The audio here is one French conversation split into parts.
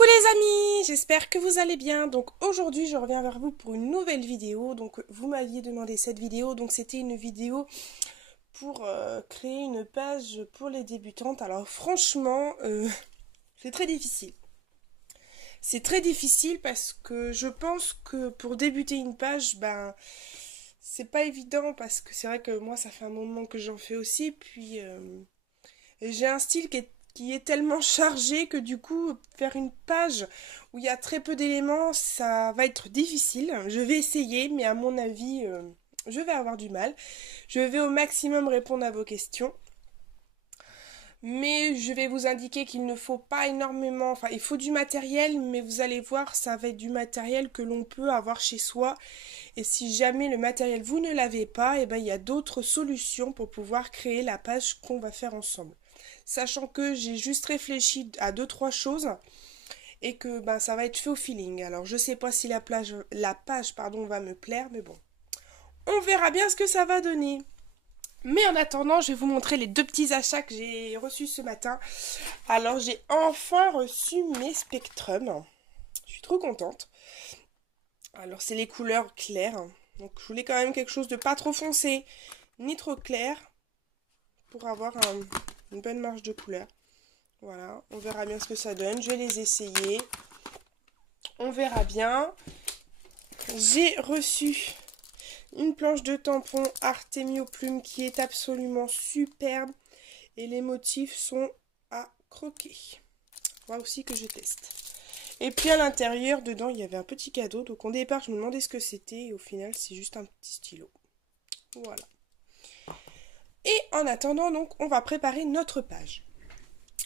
Coucou les amis, j'espère que vous allez bien. Donc aujourd'hui je reviens vers vous pour une nouvelle vidéo. Donc vous m'aviez demandé cette vidéo, donc c'était une vidéo pour créer une page pour les débutantes. Alors franchement, c'est très difficile. C'est très difficile parce que je pense que pour débuter une page, c'est pas évident parce que c'est vrai que moi ça fait un moment que j'en fais aussi. Puis j'ai un style qui est tellement chargé que du coup, faire une page où il y a très peu d'éléments, ça va être difficile. Je vais essayer, mais à mon avis, je vais avoir du mal. Je vais au maximum répondre à vos questions. Mais je vais vous indiquer qu'il ne faut pas énormément, enfin il faut du matériel, mais vous allez voir, ça va être du matériel que l'on peut avoir chez soi. Et si jamais le matériel vous ne l'avez pas, et ben il y a d'autres solutions pour pouvoir créer la page qu'on va faire ensemble. Sachant que j'ai juste réfléchi à deux trois choses et que ça va être fait au feeling. Alors je sais pas si la page va me plaire, mais bon, on verra bien ce que ça va donner. Mais en attendant, je vais vous montrer les deux petits achats que j'ai reçus ce matin. Alors j'ai enfin reçu mes Spectrum. Je suis trop contente. Alors c'est les couleurs claires. Donc je voulais quand même quelque chose de pas trop foncé ni trop clair pour avoir une bonne marge de couleur. Voilà, on verra bien ce que ça donne. Je vais les essayer. On verra bien. J'ai reçu une planche de tampon Artemio Plume qui est absolument superbe. Et les motifs sont à croquer. Voilà aussi que je teste. Et puis à l'intérieur, dedans, il y avait un petit cadeau. Donc au départ, je me demandais ce que c'était. Et au final, c'est juste un petit stylo. Voilà. Et en attendant, donc, on va préparer notre page.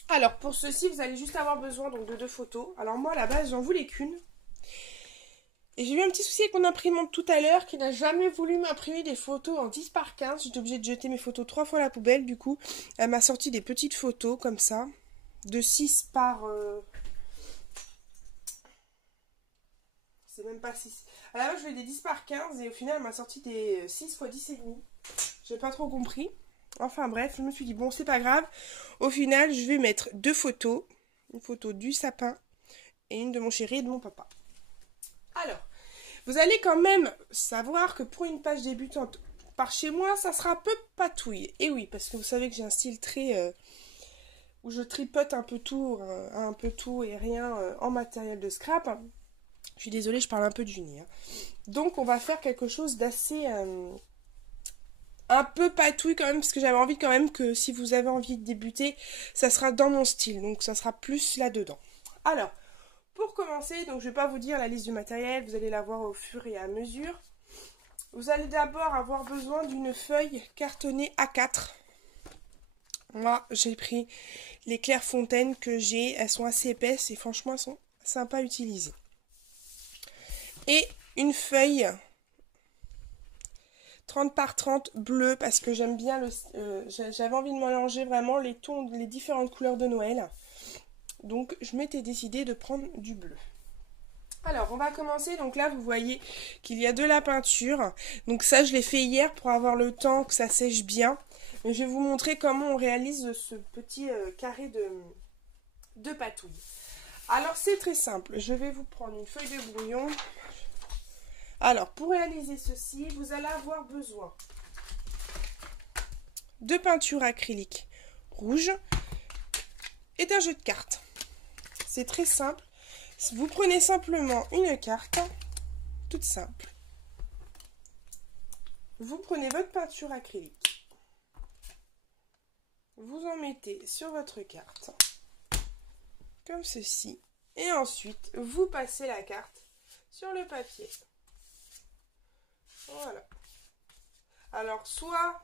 Alors pour ceci, vous allez juste avoir besoin donc, de deux photos. Alors moi, à la base, j'en voulais qu'une. Et j'ai eu un petit souci avec mon imprimante tout à l'heure qui n'a jamais voulu m'imprimer des photos en 10 par 15. J'étais obligée de jeter mes photos 3 fois à la poubelle. Du coup, elle m'a sorti des petites photos comme ça. De 6 par... C'est même pas 6. À la base, je voulais des 10 par 15 et au final, elle m'a sorti des 6 x 10 et demi. J'ai pas trop compris. Enfin bref, je me suis dit, bon, c'est pas grave. Au final, je vais mettre deux photos. Une photo du sapin et une de mon chéri et de mon papa. Alors, vous allez quand même savoir que pour une page débutante par chez moi, ça sera un peu patouille. Et oui, parce que vous savez que j'ai un style très... où je tripote un peu tout et rien en matériel de scrap. Je suis désolée, je parle un peu du nez. Hein. Donc, on va faire quelque chose d'assez... un peu patouille quand même, parce que j'avais envie quand même que si vous avez envie de débuter, ça sera dans mon style. Donc, ça sera plus là-dedans. Alors... Pour commencer, donc je ne vais pas vous dire la liste du matériel, vous allez la voir au fur et à mesure. Vous allez d'abord avoir besoin d'une feuille cartonnée A4. Moi, j'ai pris les Clairefontaine que j'ai, elles sont assez épaisses et franchement, elles sont sympas à utiliser. Et une feuille 30 par 30 bleue parce que j'aime bien j'avais envie de mélanger vraiment les tons, les différentes couleurs de Noël. Donc, je m'étais décidée de prendre du bleu. Alors, on va commencer. Donc là, vous voyez qu'il y a de la peinture. Donc ça, je l'ai fait hier pour avoir le temps que ça sèche bien. Mais je vais vous montrer comment on réalise ce petit carré de patouille. Alors, c'est très simple. Je vais vous prendre une feuille de brouillon. Alors, pour réaliser ceci, vous allez avoir besoin de peinture acrylique rouge et d'un jeu de cartes. C'est très simple. Vous prenez simplement une carte, toute simple. Vous prenez votre peinture acrylique. Vous en mettez sur votre carte, comme ceci. Et ensuite, vous passez la carte sur le papier. Voilà. Alors, soit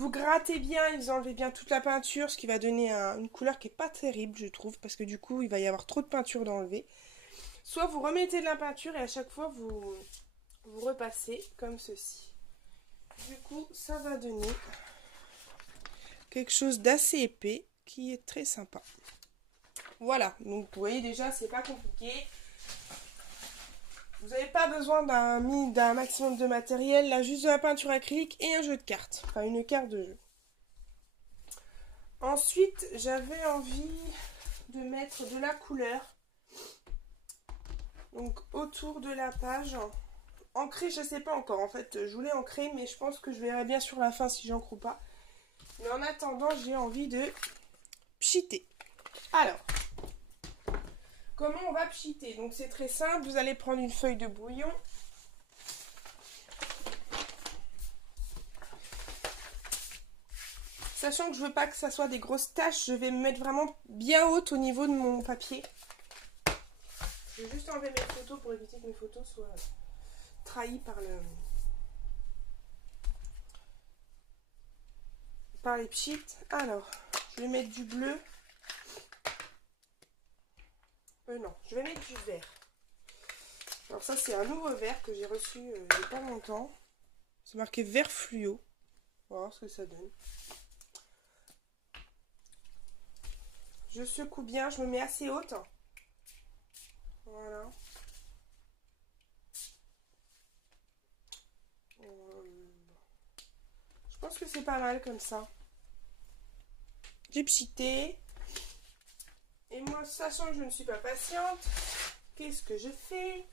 vous grattez bien et vous enlevez bien toute la peinture, ce qui va donner une couleur qui n'est pas terrible, je trouve, parce que du coup, il va y avoir trop de peinture d'enlever. Soit vous remettez de la peinture et à chaque fois, vous repassez comme ceci. Du coup, ça va donner quelque chose d'assez épais qui est très sympa. Voilà, donc vous voyez déjà, c'est pas compliqué. Vous n'avez pas besoin d'un maximum de matériel, là juste de la peinture acrylique et un jeu de cartes, enfin une carte de jeu. Ensuite, j'avais envie de mettre de la couleur Donc autour de la page, ancré, je sais pas encore. En fait, je voulais ancrer, mais je pense que je verrai bien sur la fin si j'encre ou pas. Mais en attendant, j'ai envie de pchiter. Alors, comment on va pchiter? Donc c'est très simple, vous allez prendre une feuille de brouillon. Sachant que je veux pas que ça soit des grosses taches, je vais me mettre vraiment bien haute au niveau de mon papier. Je vais juste enlever mes photos pour éviter que mes photos soient trahies par les pchits. Alors, je vais mettre du bleu. Non, je vais mettre du vert. Alors ça, c'est un nouveau vert que j'ai reçu il n'y a pas longtemps. C'est marqué vert fluo. On va voir ce que ça donne. Je secoue bien, je me mets assez haute. Voilà. Je pense que c'est pas mal comme ça. J'ai pchité. Et moi, sachant que je ne suis pas patiente, qu'est-ce que je fais?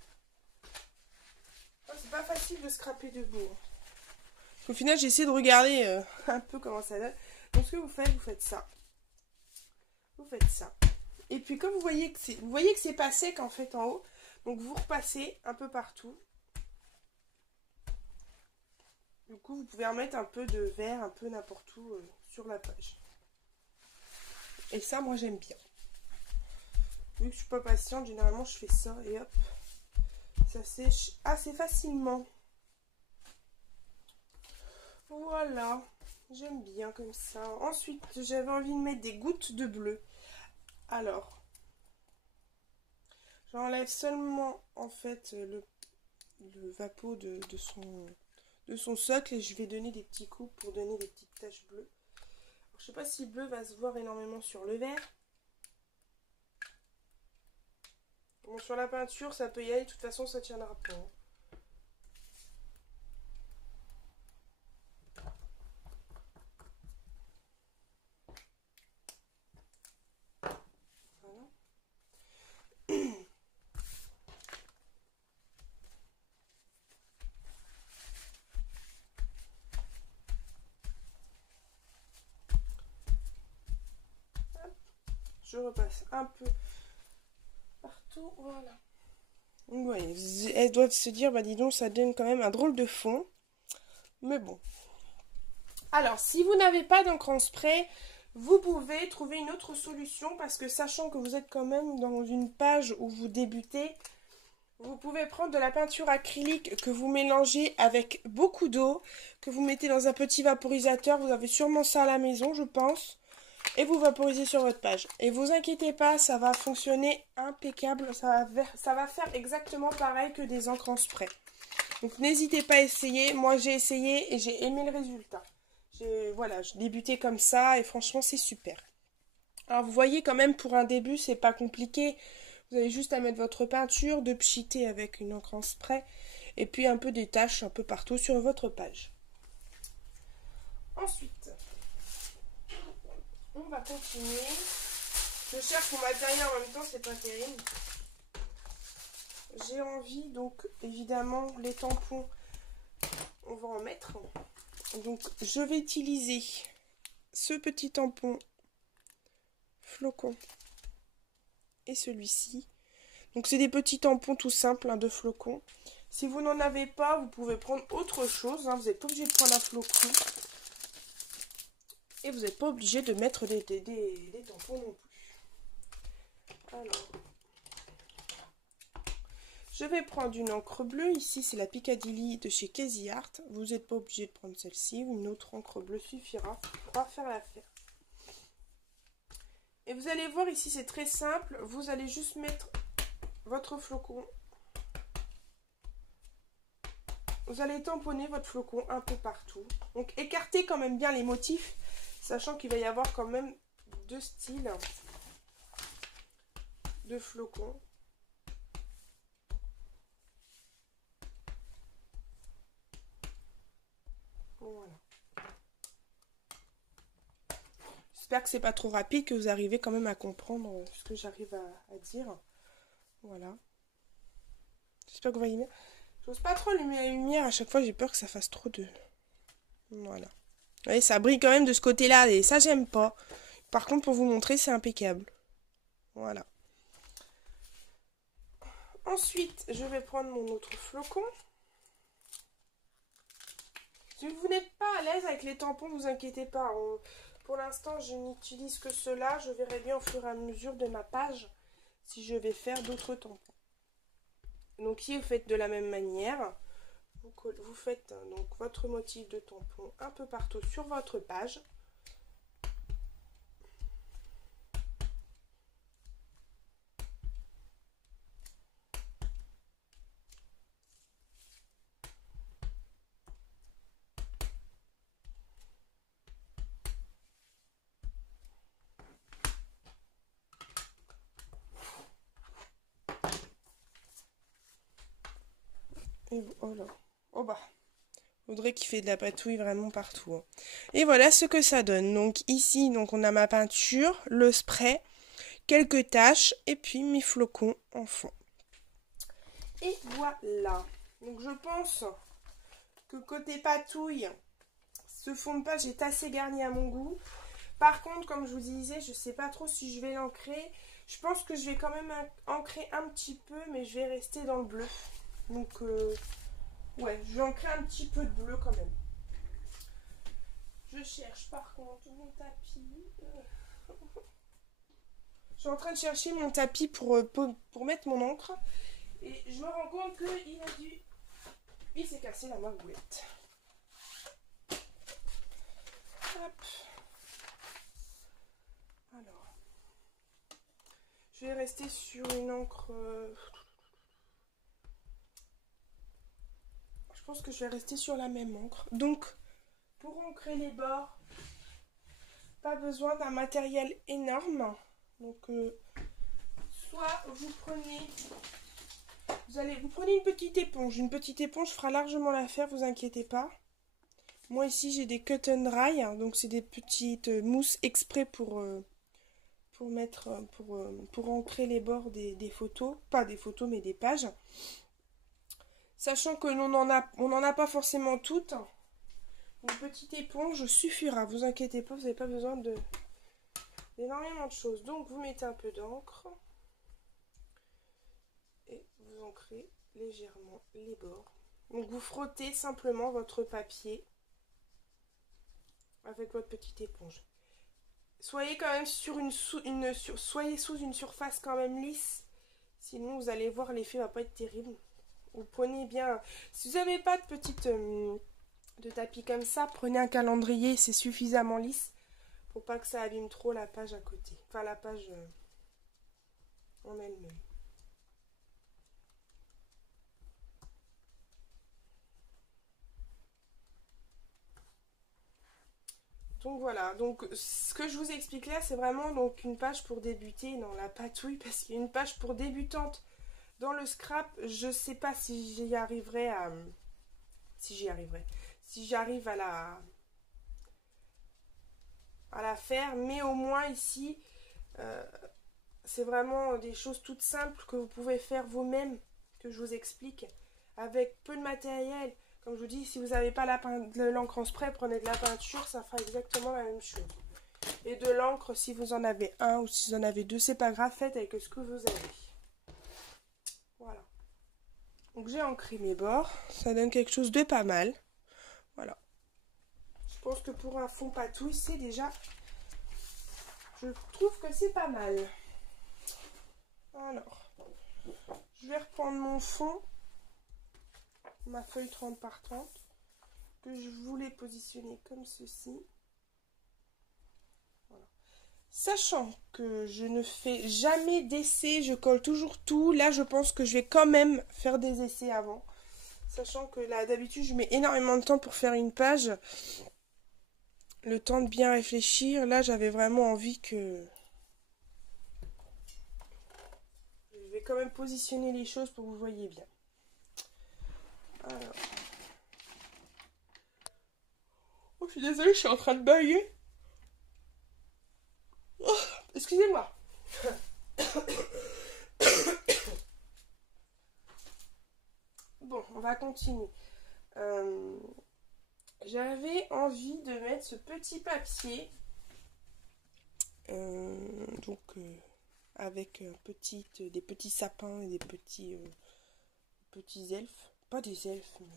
Oh, c'est pas facile de scraper debout. Au final, j'ai essayé de regarder un peu comment ça donne. Donc, ce que vous faites ça. Vous faites ça. Et puis, comme vous voyez que c'est pas sec en fait en haut, donc vous repassez un peu partout. Du coup, vous pouvez remettre un peu de vert, un peu n'importe où sur la page. Et ça, moi, j'aime bien. Vu que je suis pas patiente, généralement, je fais ça et hop, ça sèche assez facilement. Voilà, j'aime bien comme ça. Ensuite, j'avais envie de mettre des gouttes de bleu. Alors, j'enlève seulement en fait le vapeau de son socle et je vais donner des petits coups pour donner des petites taches bleues. Alors, je sais pas si le bleu va se voir énormément sur le vert. Bon, sur la peinture, ça peut y aller. De toute façon, ça tiendra pas. Je repasse un peu partout, voilà. Donc, vous voyez, elles doivent se dire, bah dis donc, ça donne quand même un drôle de fond. Mais bon. Alors, si vous n'avez pas d'encre en spray, vous pouvez trouver une autre solution parce que sachant que vous êtes quand même dans une page où vous débutez, vous pouvez prendre de la peinture acrylique que vous mélangez avec beaucoup d'eau, que vous mettez dans un petit vaporisateur. Vous avez sûrement ça à la maison, je pense. Et vous vaporisez sur votre page. Et vous inquiétez pas, ça va fonctionner impeccable. Ça va faire exactement pareil que des encres en spray. Donc n'hésitez pas à essayer. Moi j'ai essayé et j'ai aimé le résultat. Voilà, je débutais comme ça et franchement c'est super. Alors vous voyez quand même pour un début c'est pas compliqué. Vous avez juste à mettre votre peinture, de pchiter avec une encre en spray et puis un peu des taches un peu partout sur votre page. Ensuite, on va continuer. Je cherche mon matériel en même temps, c'est pas terrible. J'ai envie, donc évidemment, les tampons, on va en mettre. Donc, je vais utiliser ce petit tampon flocon et celui-ci. Donc, c'est des petits tampons tout simples hein, de flocons. Si vous n'en avez pas, vous pouvez prendre autre chose. Hein. Vous n'êtes pas obligé de prendre un flocon. Et vous n'êtes pas obligé de mettre des tampons non plus. Alors, je vais prendre une encre bleue. Ici, c'est la Piccadilly de chez Casey Art. Vous n'êtes pas obligé de prendre celle-ci. Une autre encre bleue suffira pour faire l'affaire. Et vous allez voir ici, c'est très simple. Vous allez juste mettre votre flocon. Vous allez tamponner votre flocon un peu partout. Donc, écartez quand même bien les motifs, sachant qu'il va y avoir quand même deux styles de flocons. Voilà. J'espère que c'est pas trop rapide, que vous arrivez quand même à comprendre ce que j'arrive à dire. Voilà. J'espère que vous voyez bien. J'ose pas trop allumer la lumière, à chaque fois j'ai peur que ça fasse trop de... Voilà. Vous voyez, ça brille quand même de ce côté-là, et ça j'aime pas. Par contre, pour vous montrer, c'est impeccable. Voilà. Ensuite, je vais prendre mon autre flocon. Si vous n'êtes pas à l'aise avec les tampons, ne vous inquiétez pas. Pour l'instant, je n'utilise que cela. Je verrai bien au fur et à mesure de ma page si je vais faire d'autres tampons. Donc ici, vous faites de la même manière. Vous faites donc votre motif de tampon un peu partout sur votre page. Et voilà. Oh bah. Audrey qui fait de la patouille vraiment partout. Hein. Et voilà ce que ça donne. Donc ici, donc on a ma peinture, le spray, quelques taches et puis mes flocons en fond. Et voilà. Donc je pense que côté patouille, ce fond de page est assez garni à mon goût. Par contre, comme je vous disais, je ne sais pas trop si je vais l'ancrer. Je pense que je vais quand même ancrer un petit peu, mais je vais rester dans le bleu. Donc, ouais, je vais ancrer un petit peu de bleu quand même. Je cherche par contre mon tapis. Je suis en train de chercher mon tapis pour mettre mon encre. Et je me rends compte il s'est cassé la margoulette. Hop. Alors. Je vais rester sur une encre... Je pense que je vais rester sur la même encre. Donc, pour ancrer les bords, pas besoin d'un matériel énorme. Donc, soit vous prenez une petite éponge. Une petite éponge fera largement l'affaire, vous inquiétez pas. Moi ici j'ai des cut and dry, hein, donc c'est des petites mousses exprès pour ancrer les bords des photos. Pas des photos mais des pages. Sachant que on n'en a pas forcément toutes. Une petite éponge suffira, vous inquiétez pas, vous n'avez pas besoin d'énormément de choses. Donc vous mettez un peu d'encre et vous ancrez légèrement les bords. Donc vous frottez simplement votre papier avec votre petite éponge. Soyez quand même soyez sous une surface quand même lisse, sinon vous allez voir l'effet va pas être terrible. Vous prenez bien, si vous n'avez pas de petite de tapis comme ça, prenez un calendrier, c'est suffisamment lisse pour pas que ça abîme trop la page à côté, enfin la page en elle-même. Donc voilà, donc ce que je vous explique là, c'est vraiment donc une page pour débuter dans la patouille, parce qu'il y a une page pour débutante dans le scrap. Je sais pas si j'y arriverai à... Si j'arrive à la faire, mais au moins ici, c'est vraiment des choses toutes simples que vous pouvez faire vous-même, que je vous explique, avec peu de matériel. Comme je vous dis, si vous n'avez pas de l'encre en spray, prenez de la peinture, ça fera exactement la même chose. Et de l'encre, si vous en avez un ou si vous en avez deux, c'est pas grave, faites avec ce que vous avez. Voilà. Donc j'ai ancré mes bords, ça donne quelque chose de pas mal. Voilà. Je pense que pour un fond patouille, c'est déjà... Je trouve que c'est pas mal. Alors, je vais reprendre mon fond. Ma feuille 30 par 30 que je voulais positionner comme ceci. Voilà. Sachant que je ne fais jamais d'essai, je colle toujours tout. Là, je pense que je vais quand même faire des essais avant. Sachant que là, d'habitude, je mets énormément de temps pour faire une page. Le temps de bien réfléchir. Là, j'avais vraiment envie que... Je vais quand même positionner les choses pour que vous voyez bien. Alors. Oh, je suis désolée, je suis en train de bailler. Oh, excusez-moi. on va continuer. J'avais envie de mettre ce petit papier. Avec des petits sapins et des petits elfes. Pas des elfes, mais...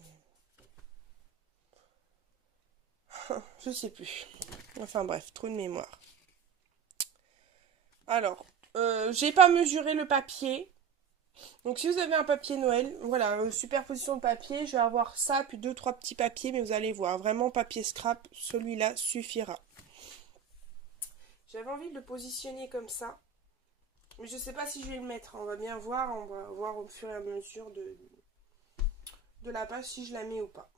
je sais plus. Enfin bref, trop de mémoire. Alors, j'ai pas mesuré le papier. Donc si vous avez un papier Noël, voilà, superposition de papier, je vais avoir ça, puis 2-3 petits papiers, mais vous allez voir, vraiment papier scrap, celui-là suffira. J'avais envie de le positionner comme ça, mais je sais pas si je vais le mettre, on va bien voir, on va voir au fur et à mesure de la page si je la mets ou pas.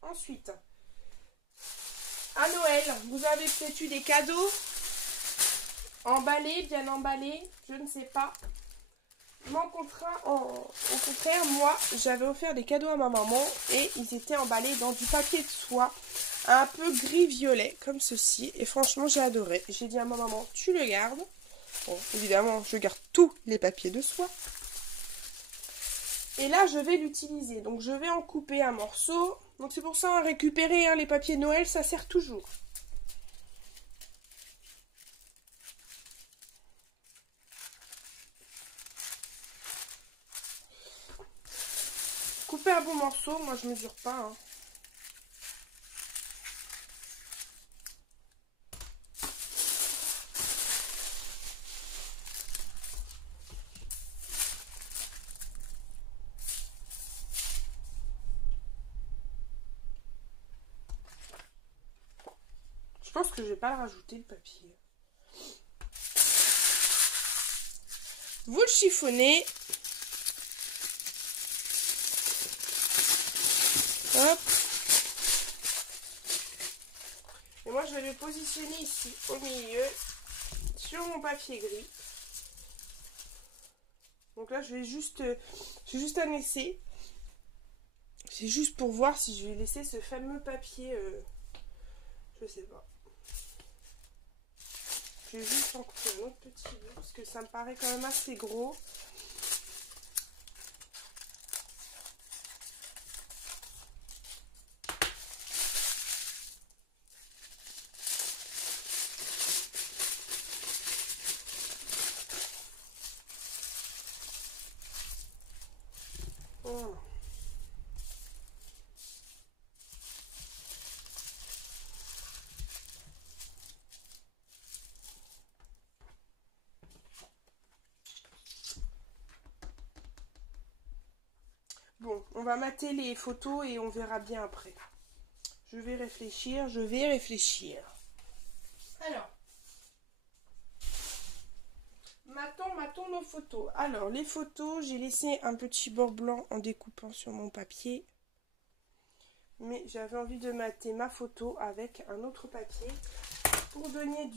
Ensuite, à Noël, vous avez peut-être eu des cadeaux emballés, bien emballés, je ne sais pas. Mais au contraire, moi, j'avais offert des cadeaux à ma maman et ils étaient emballés dans du papier de soie un peu gris-violet, comme ceci. Et franchement, j'ai adoré. J'ai dit à ma maman, tu le gardes. Bon, évidemment, je garde tous les papiers de soie. Et là, je vais l'utiliser. Donc, je vais en couper un morceau. Donc, c'est pour ça, récupérer les papiers de Noël, ça sert toujours. Couper un bon morceau, moi je mesure pas. Hein. Je pense que je vais pas le rajouter le papier. Vous le chiffonnez. Hop. Et moi, je vais le positionner ici, au milieu, sur mon papier gris. Donc là, je vais juste un essai. C'est juste pour voir si je vais laisser ce fameux papier, je sais pas. Je vais juste en couper un autre petit bout, parce que ça me paraît quand même assez gros. Voilà. Bon, on va mater les photos et on verra bien après. Je vais réfléchir. Alors, matons nos photos. Alors, les photos, j'ai laissé un petit bord blanc en découpant sur mon papier. Mais j'avais envie de mater ma photo avec un autre papier. Pour donner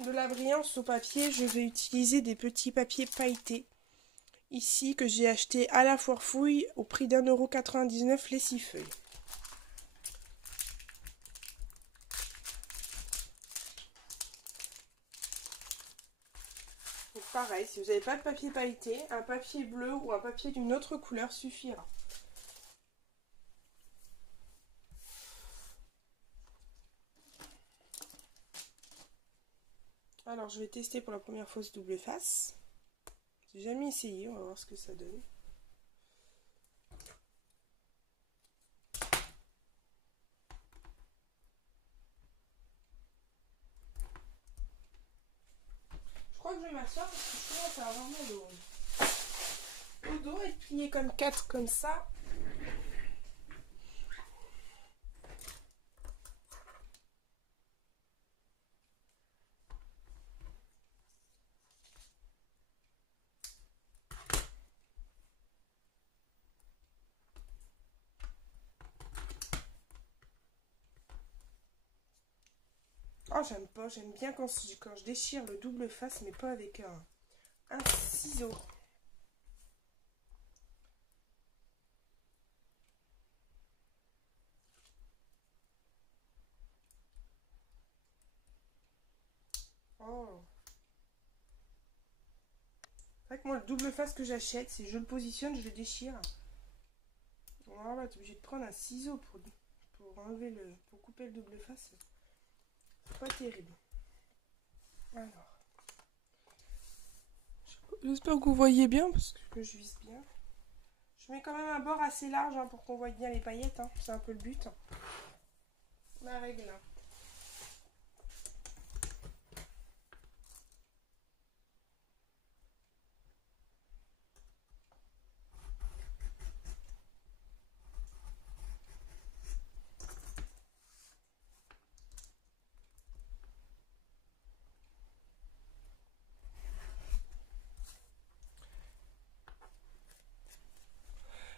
de la brillance au papier, je vais utiliser des petits papiers pailletés. Ici, que j'ai acheté à la foire fouille au prix d'1,99 € les 6 feuilles. Donc pareil, si vous n'avez pas de papier pailleté, un papier bleu ou un papier d'une autre couleur suffira. Alors je vais tester pour la première fois ce double face. J'ai jamais essayé, on va voir ce que ça donne. Je crois que je vais m'asseoir parce que je commence à avoir mal au dos. Le dos est plié comme 4 comme ça. Oh, j'aime pas, j'aime bien quand je déchire le double face, mais pas avec un ciseau. Oh. C'est vrai que moi, le double face que j'achète, c'est je le positionne, je le déchire. On va être obligé de prendre un ciseau pour enlever pour couper le double face. C'est pas terrible. Alors. J'espère que vous voyez bien parce que je vise bien. Je mets quand même un bord assez large hein, pour qu'on voie bien les paillettes. Hein. C'est un peu le but. Ma règle.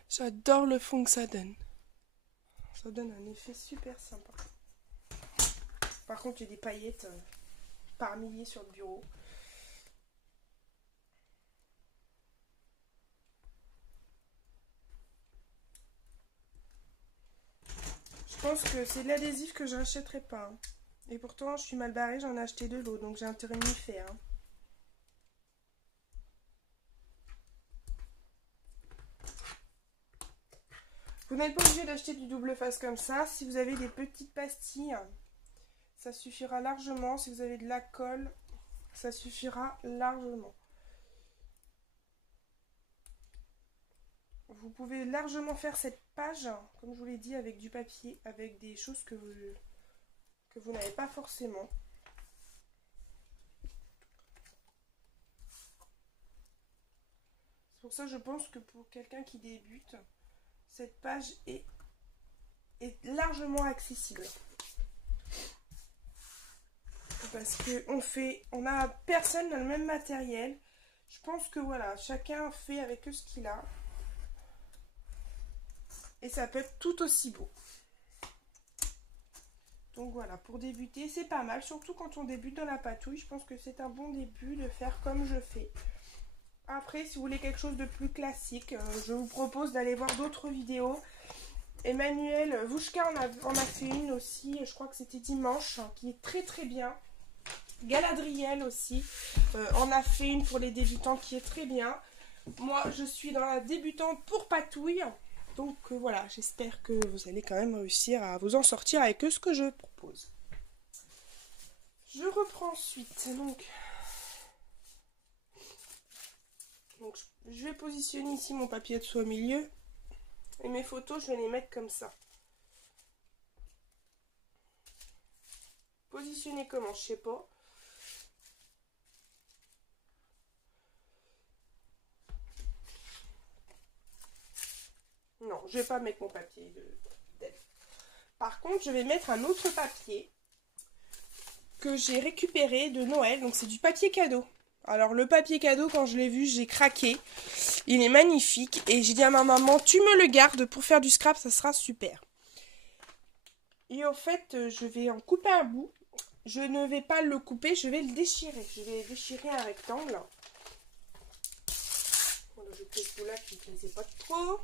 J'adore le fond que ça donne. Ça donne un effet super sympa. Par contre, il y a des paillettes par milliers sur le bureau. Je pense que c'est de l'adhésif que je n'achèterai pas. Hein. Et pourtant, je suis mal barrée, j'en ai acheté de l'eau, donc j'ai intérêt de m'y faire. Hein. Vous n'êtes pas obligé d'acheter du double face comme ça. Si vous avez des petites pastilles, ça suffira largement. Si vous avez de la colle, ça suffira largement. Vous pouvez largement faire cette page, comme je vous l'ai dit, avec du papier, avec des choses que vous n'avez pas forcément. C'est pour ça que je pense que pour quelqu'un qui débute, cette page est largement accessible. Parce que on a personne dans le même matériel. Je pense que voilà, chacun fait avec ce qu'il a. Et ça peut être tout aussi beau. Donc voilà, pour débuter, c'est pas mal. Surtout quand on débute dans la patouille, je pense que c'est un bon début de faire comme je fais. Après, si vous voulez quelque chose de plus classique, je vous propose d'aller voir d'autres vidéos. Emmanuel Vouchka en a fait une aussi, je crois que c'était dimanche, qui est très très bien. Galadriel aussi en a fait une pour les débutants qui est très bien. Moi, je suis dans la débutante pour patouille. Donc voilà, j'espère que vous allez quand même réussir à vous en sortir avec ce que je propose. Je reprends ensuite. Donc je vais positionner ici mon papier de soie au milieu. Et mes photos, je vais les mettre comme ça. Positionner comment, je sais pas. Non, je vais pas mettre mon papier d'elfe. Par contre, je vais mettre un autre papier que j'ai récupéré de Noël. Donc c'est du papier cadeau. Alors le papier cadeau, quand je l'ai vu, j'ai craqué. Il est magnifique. Et j'ai dit à ma maman, tu me le gardes pour faire du scrap, ça sera super. Et en fait, je vais en couper un bout. Je ne vais pas le couper, je vais le déchirer. Je vais déchirer un rectangle. Voilà, je fais ce bout-là qui ne me plaisait pas trop.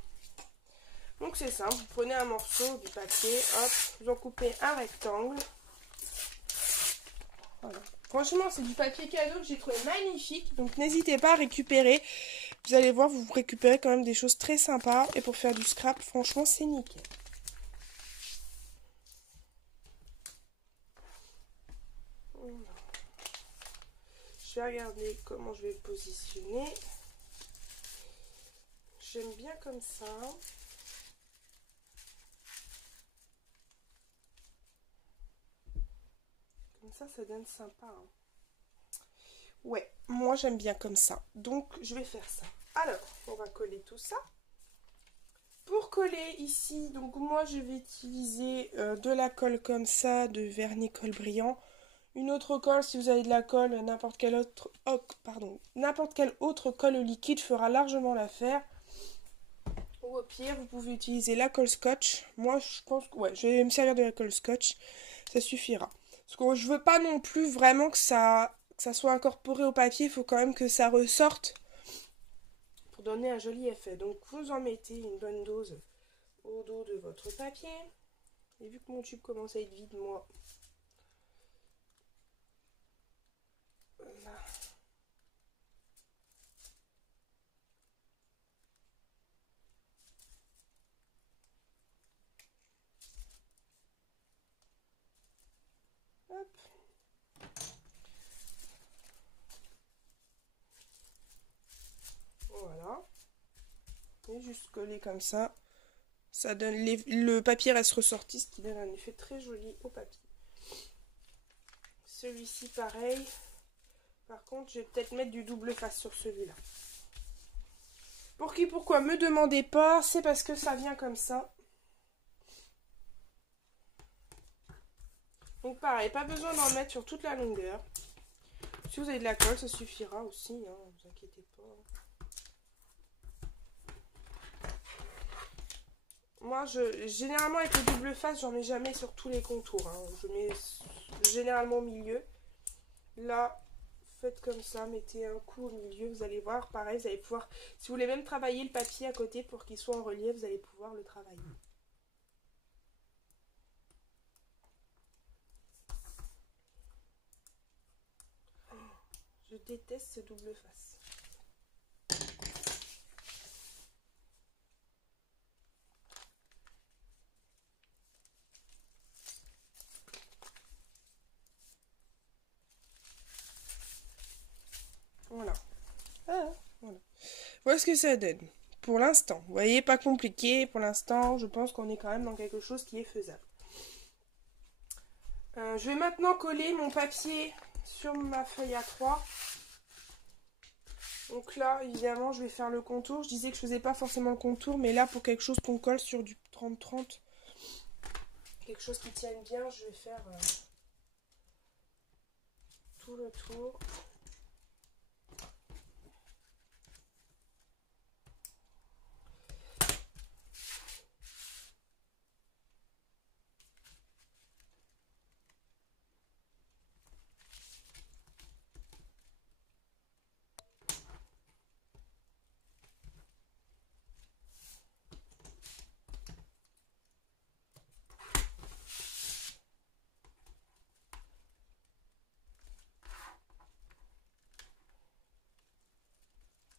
Donc c'est simple, vous prenez un morceau du papier, hop, vous en coupez un rectangle. Voilà. Franchement, c'est du papier cadeau que j'ai trouvé magnifique. Donc n'hésitez pas à récupérer. Vous allez voir, vous récupérez quand même des choses très sympas. Et pour faire du scrap, franchement, c'est nickel. Voilà. Je vais regarder comment je vais positionner. J'aime bien comme ça. Comme ça donne sympa. Hein. Ouais, moi j'aime bien comme ça. Donc je vais faire ça. Alors, on va coller tout ça. Pour coller ici, donc moi je vais utiliser de la colle comme ça, de vernis colle brillant. Une autre colle, si vous avez de la colle, n'importe quelle autre colle liquide fera largement l'affaire. Ou au pire, vous pouvez utiliser la colle scotch. Moi je pense que ouais, je vais me servir de la colle scotch. Ça suffira. Parce que je veux pas non plus vraiment que ça soit incorporé au papier. Il faut quand même que ça ressorte pour donner un joli effet. Donc vous en mettez une bonne dose au dos de votre papier. Et vu que mon tube commence à être vide, moi, là, Hop. Voilà. Et juste coller comme ça. Ça donne le papier reste ressorti, ce qui donne un effet très joli au papier. Celui-ci pareil. Par contre, je vais peut-être mettre du double face sur celui-là. Pour qui, pourquoi, me demandez pas, c'est parce que ça vient comme ça. Donc pareil, pas besoin d'en mettre sur toute la longueur. Si vous avez de la colle, ça suffira aussi, hein, ne vous inquiétez pas. Moi, généralement avec le double face, j'en mets jamais sur tous les contours. Hein. Je mets généralement au milieu. Là, faites comme ça, mettez un coup au milieu, vous allez voir, pareil, vous allez pouvoir, si vous voulez même travailler le papier à côté pour qu'il soit en relief, vous allez pouvoir le travailler. Oh, je déteste ce double face. Voilà. Ah, voilà. Voilà ce que ça donne. Pour l'instant. Vous voyez, pas compliqué. Pour l'instant, je pense qu'on est quand même dans quelque chose qui est faisable. Je vais maintenant coller mon papier sur ma feuille A3. Donc là, évidemment, je vais faire le contour. Je disais que je faisais pas forcément le contour, mais là, pour quelque chose qu'on colle sur du 30-30, quelque chose qui tienne bien, je vais faire tout le tour.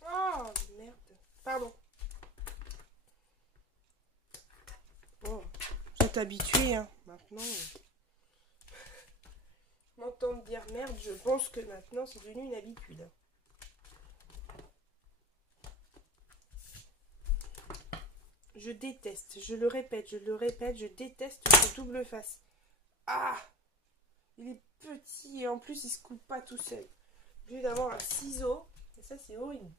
Oh, merde. Pardon. Bon, vous êtes habitués, hein. Maintenant, m'entendre dire merde, je pense que maintenant, c'est devenu une habitude. Je déteste, je le répète, je déteste ce double face. Ah! Il est petit et en plus, il se coupe pas tout seul. Au lieu d'avoir un ciseau, et ça, c'est horrible.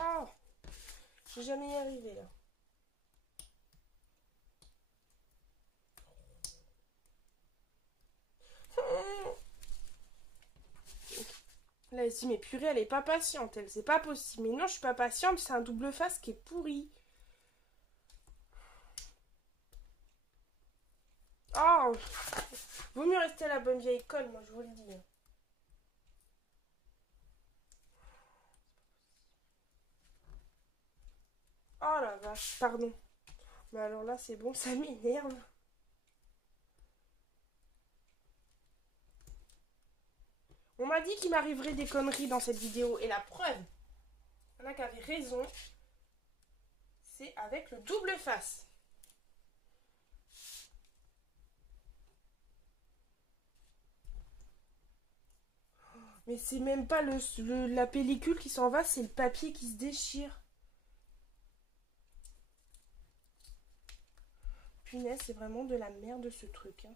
Ah, je vais jamais y arriver là. Là, elle se dit, mais purée, elle est pas patiente, elle, c'est pas possible. Mais non, je suis pas patiente, c'est un double face qui est pourri. Oh, vaut mieux rester à la bonne vieille école, moi, je vous le dis. Oh la vache, pardon. Mais alors là, c'est bon, ça m'énerve. On m'a dit qu'il m'arriverait des conneries dans cette vidéo. Et la preuve, il y en a qui avaient raison. C'est avec le double face. Mais c'est même pas la pellicule qui s'en va, c'est le papier qui se déchire. Punaise, c'est vraiment de la merde ce truc. Hein.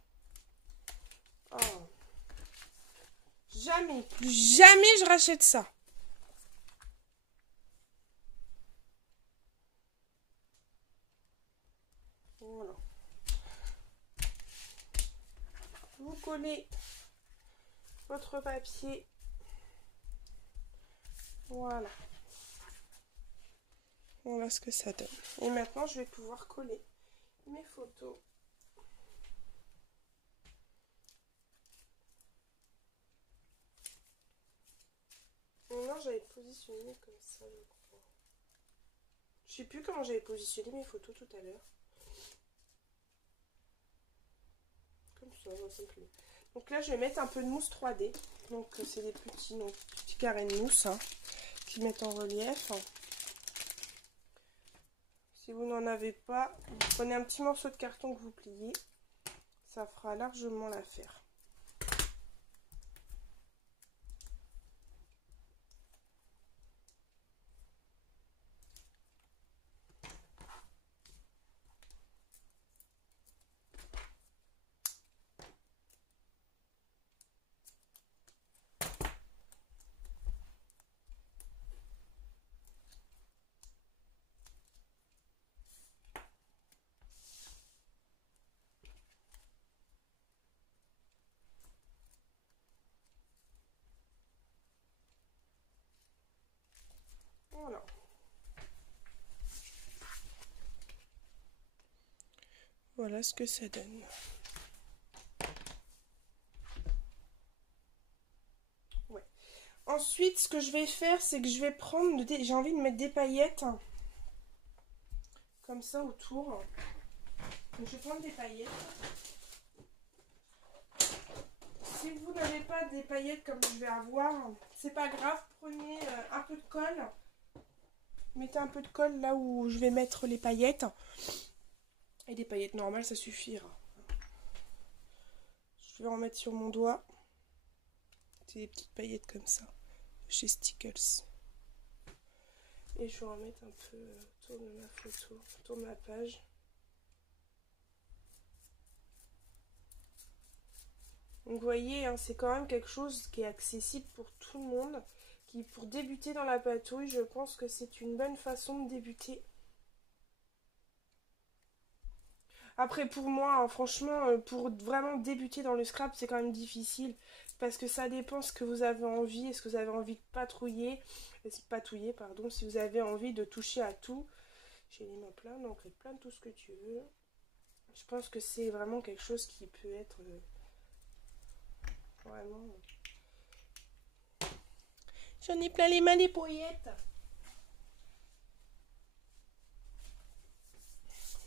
Oh. Jamais, plus jamais je rachète ça. Voilà. Vous collez votre papier. Voilà. Voilà ce que ça donne. Et maintenant, je vais pouvoir coller mes photos. Non, j'avais positionné comme ça, je crois. Je sais plus comment j'avais positionné mes photos tout à l'heure. Comme ça, simplement. Donc là, je vais mettre un peu de mousse 3D. Donc c'est des petits carrés de mousse hein, qui mettent en relief. Si vous n'en avez pas, vous prenez un petit morceau de carton que vous pliez. Ça fera largement l'affaire. Voilà. Voilà ce que ça donne. Ouais. Ensuite, ce que je vais faire, c'est que je vais prendre... J'ai envie de mettre des paillettes. Comme ça autour. Donc, je vais prendre des paillettes. Si vous n'avez pas des paillettes comme je vais avoir, c'est pas grave. Prenez un peu de colle. Mettez un peu de colle là où je vais mettre les paillettes. Et des paillettes normales, ça suffira. Je vais en mettre sur mon doigt. C'est des petites paillettes comme ça. Chez Stickles. Et je vais en mettre un peu autour de ma photo, autour de ma page. Donc vous voyez, hein, c'est quand même quelque chose qui est accessible pour tout le monde. Pour débuter dans la patouille, je pense que c'est une bonne façon de débuter. Après pour moi, hein, franchement, pour vraiment débuter dans le scrap, c'est quand même difficile. Parce que ça dépend ce que vous avez envie. Est-ce que vous avez envie de patouiller, pardon, si vous avez envie de toucher à tout. J'ai les mains pleines, donc plein de tout ce que tu veux. Je pense que c'est vraiment quelque chose qui peut être vraiment... J'en ai plein les mains des paillettes.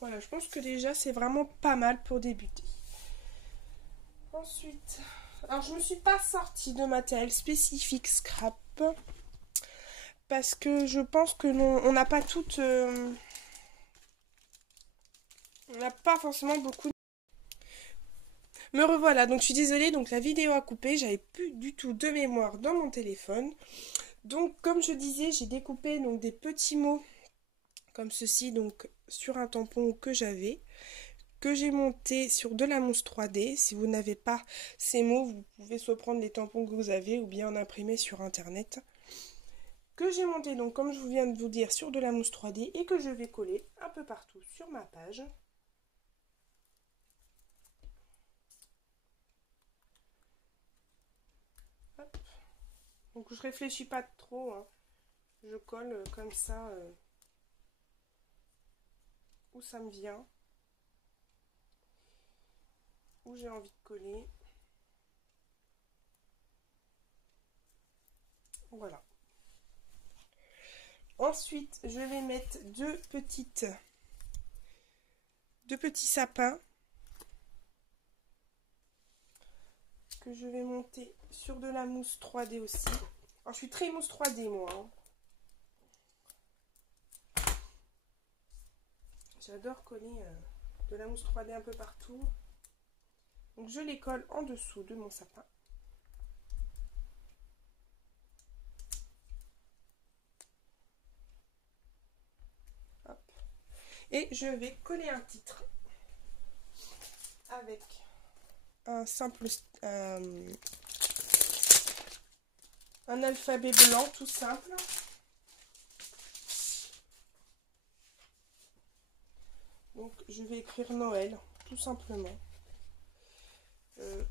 Voilà, je pense que déjà c'est vraiment pas mal pour débuter. Ensuite, alors je me suis pas sortie de matériel spécifique scrap parce que je pense que on n'a pas toutes, on n'a pas forcément beaucoup. Me revoilà, donc je suis désolée, donc la vidéo a coupé, j'avais plus du tout de mémoire dans mon téléphone. Donc comme je disais, j'ai découpé donc des petits mots comme ceci, donc sur un tampon que j'avais, que j'ai monté sur de la mousse 3D. Si vous n'avez pas ces mots, vous pouvez soit prendre les tampons que vous avez ou bien en imprimer sur internet. Que j'ai monté donc comme je viens de vous dire sur de la mousse 3D et que je vais coller un peu partout sur ma page. Hop. Donc je réfléchis pas trop, hein. Je colle comme ça où ça me vient, où j'ai envie de coller. Voilà. Ensuite, je vais mettre deux petits sapins que je vais monter sur de la mousse 3D aussi. Alors, je suis très mousse 3D moi, hein. J'adore coller de la mousse 3D un peu partout. Donc je les colle en dessous de mon sapin. Hop. Et je vais coller un titre avec un simple un alphabet blanc tout simple. Donc je vais écrire Noël tout simplement.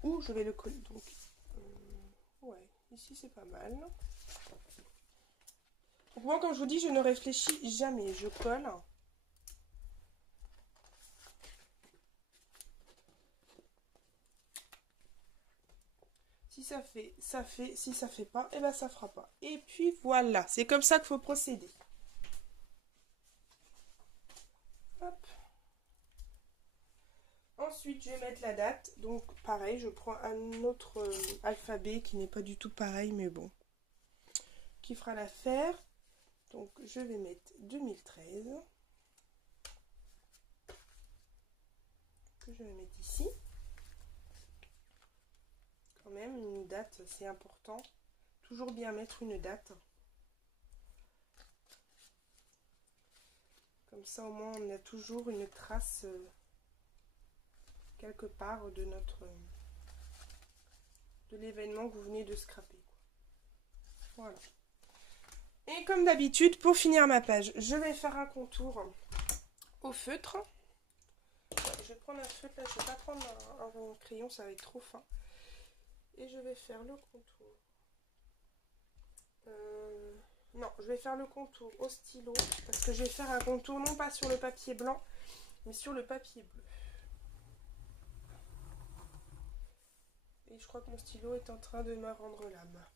Où je vais le coller. Donc ouais, ici c'est pas mal. Donc moi, comme je vous dis, je ne réfléchis jamais, je colle. Si ça fait, ça fait. Si ça fait pas, et ben ça fera pas. Et puis voilà, c'est comme ça qu'il faut procéder. Hop. Ensuite, je vais mettre la date. Donc, pareil, je prends un autre alphabet qui n'est pas du tout pareil, mais bon, qui fera l'affaire. Donc, je vais mettre 2013. Que je vais mettre ici. Quand même, une date, c'est important. Toujours bien mettre une date. Comme ça, au moins, on a toujours une trace quelque part de l'événement que vous venez de scraper. Voilà. Et comme d'habitude, pour finir ma page, je vais faire un contour au feutre. Je vais prendre un feutre là, je ne vais pas prendre un crayon, ça va être trop fin. Et je vais faire le contour. Non, je vais faire le contour au stylo parce que je vais faire un contour non pas sur le papier blanc, mais sur le papier bleu. Et je crois que mon stylo est en train de me rendre l'âme.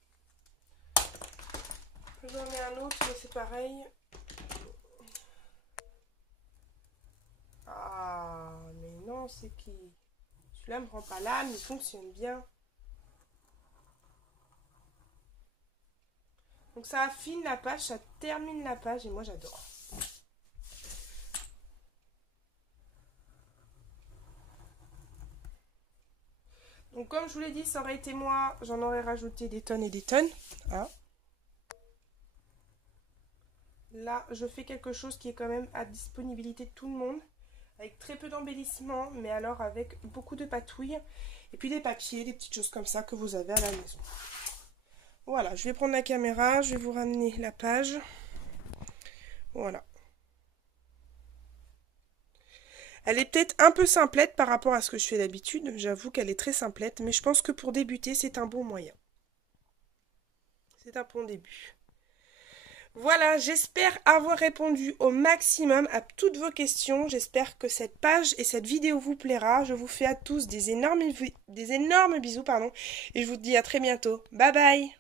J'en ai un autre, mais c'est pareil. Ah, mais non, c'est qui? Celui-là me rend pas l'âme, il fonctionne bien. Donc ça affine la page, ça termine la page et moi j'adore. Donc comme je vous l'ai dit, ça aurait été moi, j'en aurais rajouté des tonnes et des tonnes. Hein. Là, je fais quelque chose qui est quand même à disponibilité de tout le monde. Avec très peu d'embellissement, mais alors avec beaucoup de patouilles. Et puis des papiers, des petites choses comme ça que vous avez à la maison. Voilà, je vais prendre la caméra, je vais vous ramener la page. Voilà. Elle est peut-être un peu simplette par rapport à ce que je fais d'habitude. J'avoue qu'elle est très simplette, mais je pense que pour débuter, c'est un bon moyen. C'est un bon début. Voilà, j'espère avoir répondu au maximum à toutes vos questions. J'espère que cette page et cette vidéo vous plaira. Je vous fais à tous des énormes bisous, et je vous dis à très bientôt. Bye bye!